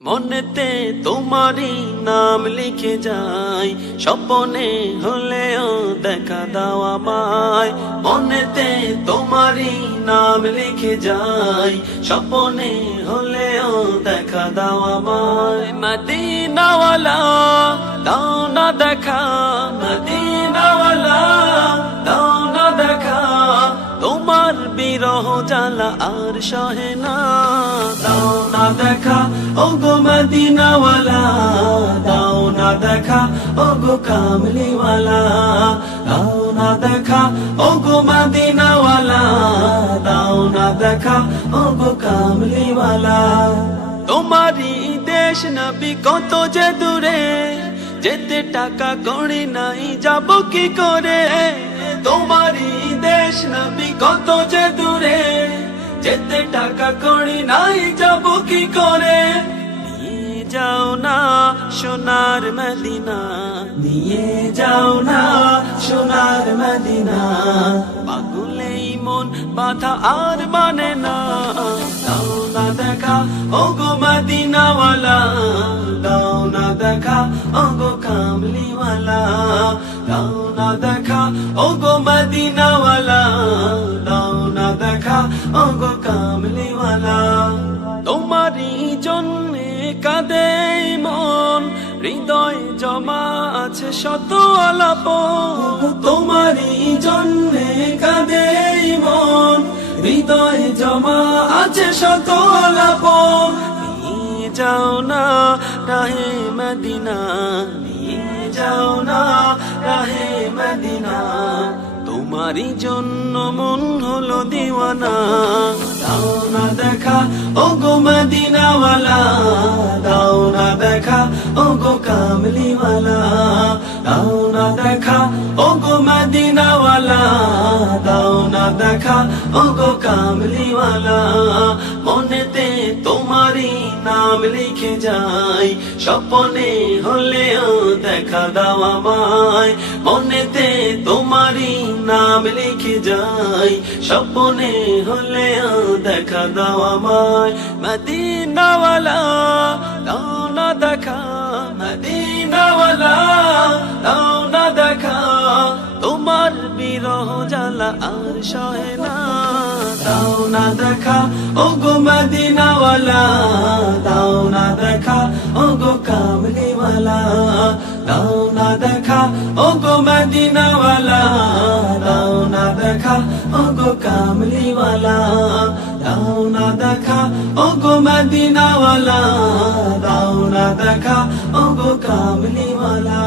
মনেতে তোমারই নাম লিখে যাই, স্বপ্নে হলেও দেখা দাও আমায়। মনেতে তোমারই নাম লিখে যাই, স্বপ্নে হলেও দেখা দাও আমায়। মদিনাওয়ালা দাও না দেখা, মদিনাওয়ালা দাও না দেখা, তোমার বিরহ জ্বালা আর সহে না। দাও না দেখা ওগো মদিনাওয়ালা, দাও না দেখা ওগো কামলিওয়ালা, দাও না দেখা ওগো মদিনাওয়ালা, দাও না দেখা ওগো কামলিওয়ালা। তোমারই দেশ নবী কত যে দূরে, যেতে টাকা কড়ি নাই যাব কি করে। তোমারই দেশ নবী কত যে দূরে, যেতে টাকা কড়ি নাই যাব কি করে। নিয়ে যাও না সোনার মদিনা, নিয়ে যাও না সোনার মদিনা, পাগলেই মন বাধা আর মানে না। দাও না দেখা ওগো মদিনাওয়ালা, দাও না দেখা ওগো কামলিওয়ালা, দাও না দেখা ওগো মদিনাওয়ালা, দাও না দেখা ওগো কামলিওয়ালা। তোমারই জন্যে কাঁদে মন, হৃদয় জমা আছে শত আলাপ। তোমারই জন্যে কাঁদে মন, হৃদয় জমা আছে শত আলাপ। নিয়ে যাও না রাহে মদিনা, নিয়ে যাও না রাহে মদিনা, তোমারই জন্য মন হলো দিওয়ানা। দাও না দেখা ওগো মদিনাওয়ালা, দাও না দেখা ওগো কামলিওয়ালা, দাও না দেখা ওগো মদিনাওয়ালা, দাও না দেখা ওগো কামলিওয়ালা। মনেতে তোমারই নাম লিখে যাই, স্বপ্নে হলেও দেখা দাও আমায়। মনেতে তোমারই নাম লিখে যাই, স্বপ্নে হলেও দেখা দাও আমায়। মদিনাওয়ালা দাও না দেখা, মদিনাওয়ালা দাও না দেখা, তোমার বিরহ জ্বালা আর সহে না। দাও না দেখা ওগো মদিনাওয়ালা, দাও না দেখা ওগো কামলিওয়ালা, দাও না দেখা ওগো মদিনাওয়ালা, দাও না দেখা ওগো কামলিওয়ালা, দাও না দেখা ওগো মদিনাওয়ালা, দাও না দেখা ওগো কামলিওয়ালা।